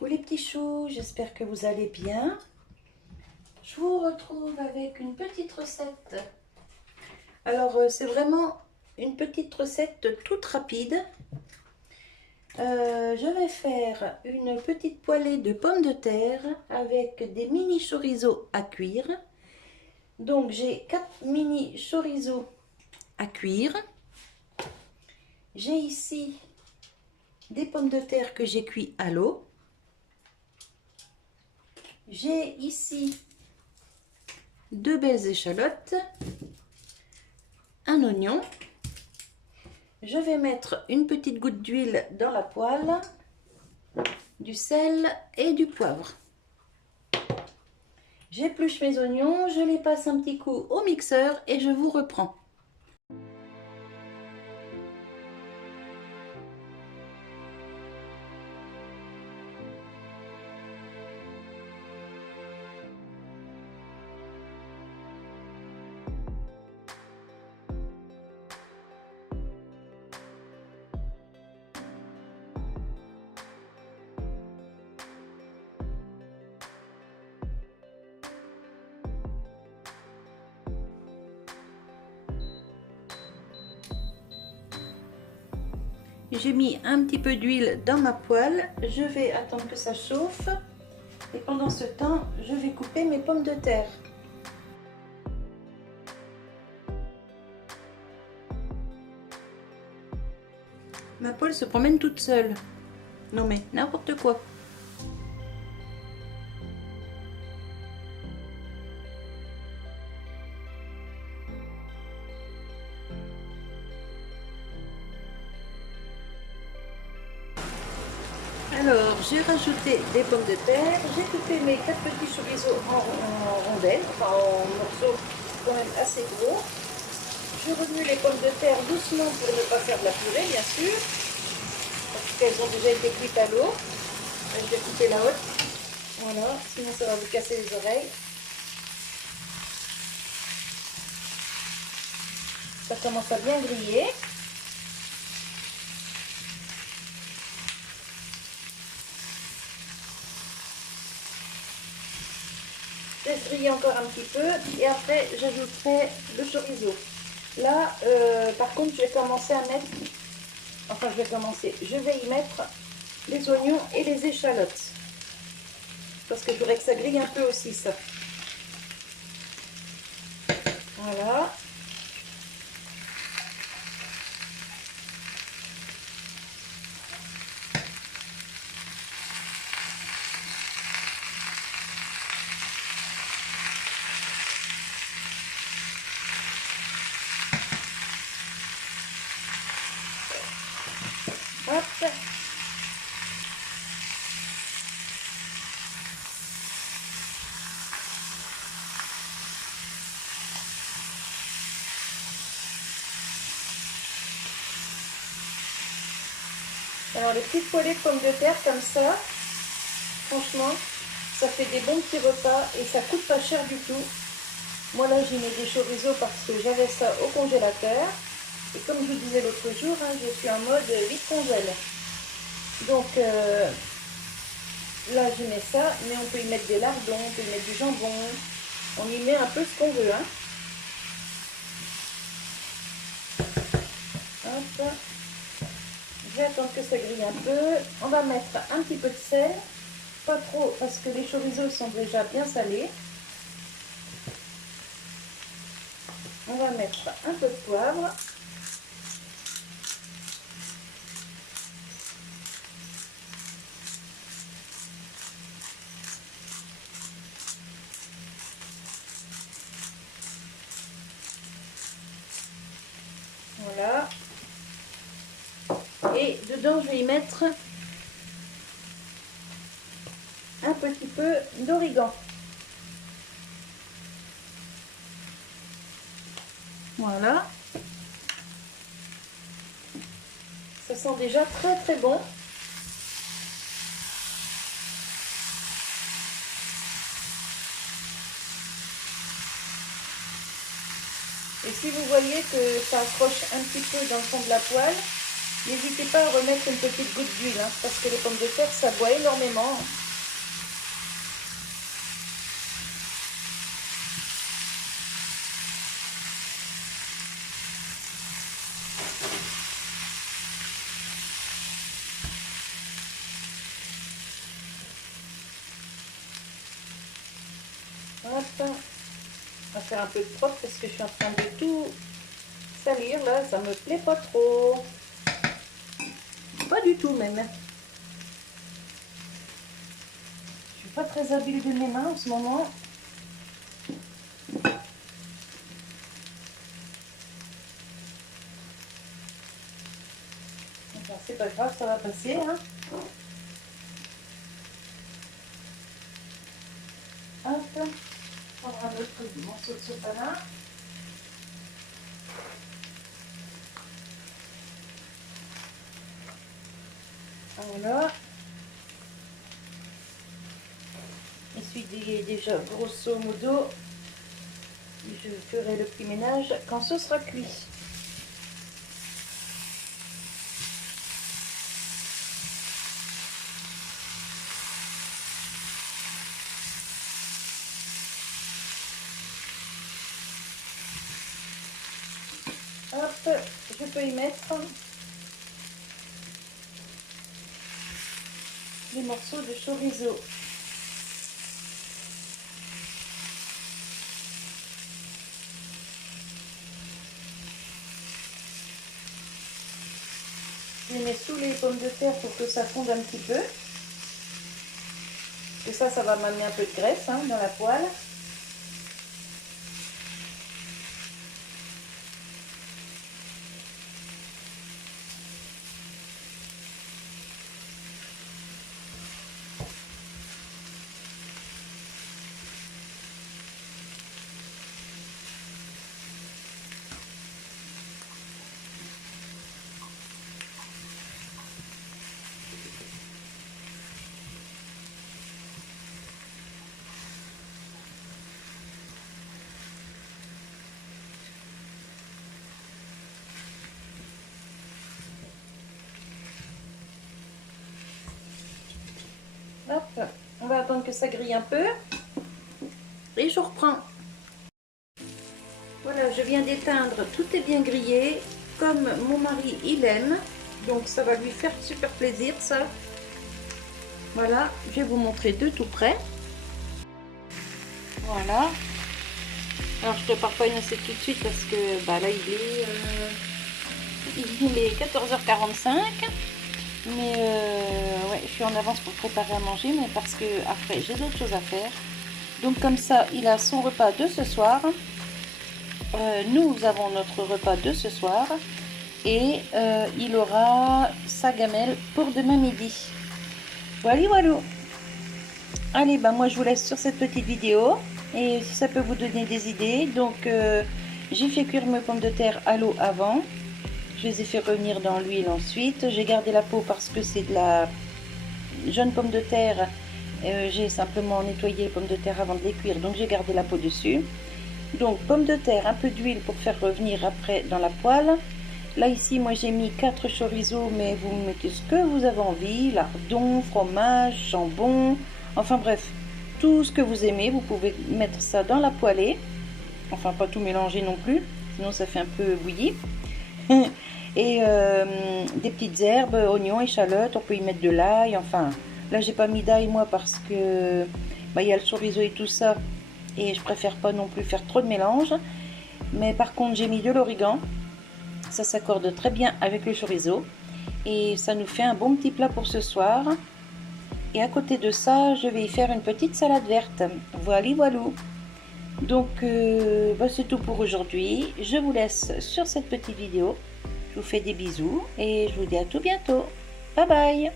Coucou les petits choux, j'espère que vous allez bien. Je vous retrouve avec une petite recette. Alors c'est vraiment une petite recette toute rapide. Je vais faire une petite poêlée de pommes de terre avec des mini chorizo à cuire. Donc j'ai 4 mini chorizo à cuire. J'ai ici des pommes de terre que j'ai cuit à l'eau. J'ai ici 2 belles échalotes, un oignon. Je vais mettre une petite goutte d'huile dans la poêle, du sel et du poivre. J'épluche mes oignons, je les passe un petit coup au mixeur et je vous reprends. J'ai mis un petit peu d'huile dans ma poêle, je vais attendre que ça chauffe et pendant ce temps, je vais couper mes pommes de terre. Ma poêle se promène toute seule. Non mais n'importe quoi. Alors, j'ai rajouté des pommes de terre, j'ai coupé mes 4 petits chorizo en rondelles, enfin en morceaux quand même assez gros. Je remue les pommes de terre doucement pour ne pas faire de la purée, bien sûr, parce qu'elles ont déjà été cuites à l'eau. Je vais couper la haute, voilà, sinon ça va vous casser les oreilles. Ça commence à bien griller. Je laisse griller encore un petit peu et après j'ajouterai le chorizo. Là, par contre, je vais commencer à mettre, je vais y mettre les oignons et les échalotes. Parce que je voudrais que ça grille un peu aussi, ça. Voilà. Hop. Alors les petites poêlées de pommes de terre comme ça, franchement, ça fait des bons petits repas et ça coûte pas cher du tout. Moi là j'y mets des chorizo parce que j'avais ça au congélateur. Et comme je vous disais l'autre jour, hein, je suis en mode vite congèle. Donc là je mets ça, mais on peut y mettre des lardons, on peut y mettre du jambon. On y met un peu ce qu'on veut. Hein. Hop. Je vais attendre que ça grille un peu. On va mettre un petit peu de sel. Pas trop parce que les chorizo sont déjà bien salés. On va mettre un peu de poivre. Voilà. Et dedans, je vais y mettre un petit peu d'origan. Voilà. Ça sent déjà très très bon. Et si vous voyez que ça accroche un petit peu dans le fond de la poêle, N'hésitez pas à remettre une petite goutte d'huile, hein, parce que les pommes de terre, ça boit énormément. Hop. On va faire un peu de propre parce que je suis en train de tout salir là, ça me plaît pas trop. Pas du tout même. Je suis pas très habile de mes mains en ce moment. Enfin, c'est pas grave, ça va passer. Hein. Hop. On prendra un autre morceau de sopalin. Voilà. Essuie déjà grosso modo. Je ferai le petit ménage quand ce sera cuit. Hop, je peux y mettre les morceaux de chorizo. Je les mets sous les pommes de terre pour que ça fonde un petit peu. Et ça va m'amener un peu de graisse hein, dans la poêle. Hop, on va attendre que ça grille un peu et je reprends. Voilà, je viens d'éteindre, tout est bien grillé comme mon mari il aime, donc ça va lui faire super plaisir ça. Voilà, je vais vous montrer de tout près. Voilà. Alors je prépare pas une assiette tout de suite parce que bah là il est 14h45. Mais ouais, je suis en avance pour préparer à manger, mais parce que après j'ai d'autres choses à faire. Donc comme ça, il a son repas de ce soir. Nous avons notre repas de ce soir. Et il aura sa gamelle pour demain midi. Voilà, voilà. Allez, bah moi je vous laisse sur cette petite vidéo. Et si ça peut vous donner des idées. Donc j'ai fait cuire mes pommes de terre à l'eau avant. Je les ai fait revenir dans l'huile ensuite. J'ai gardé la peau parce que c'est de la jeune pomme de terre. J'ai simplement nettoyé les pommes de terre avant de les cuire. Donc j'ai gardé la peau dessus. Donc pommes de terre, un peu d'huile pour faire revenir après dans la poêle. Là ici, moi j'ai mis 4 chorizo, mais vous mettez ce que vous avez envie. Lardon, fromage, jambon. Enfin bref, tout ce que vous aimez. Vous pouvez mettre ça dans la poêlée. Enfin pas tout mélanger non plus. Sinon ça fait un peu bouilli. Et des petites herbes, oignons, échalotes, on peut y mettre de l'ail, enfin là j'ai pas mis d'ail moi parce que bah, y a le chorizo et tout ça et je préfère pas non plus faire trop de mélange, mais par contre j'ai mis de l'origan, ça s'accorde très bien avec le chorizo et ça nous fait un bon petit plat pour ce soir. Et à côté de ça je vais y faire une petite salade verte, voilà voilà. Donc bah, c'est tout pour aujourd'hui, je vous laisse sur cette petite vidéo. Je vous fais des bisous et je vous dis à tout bientôt. Bye bye!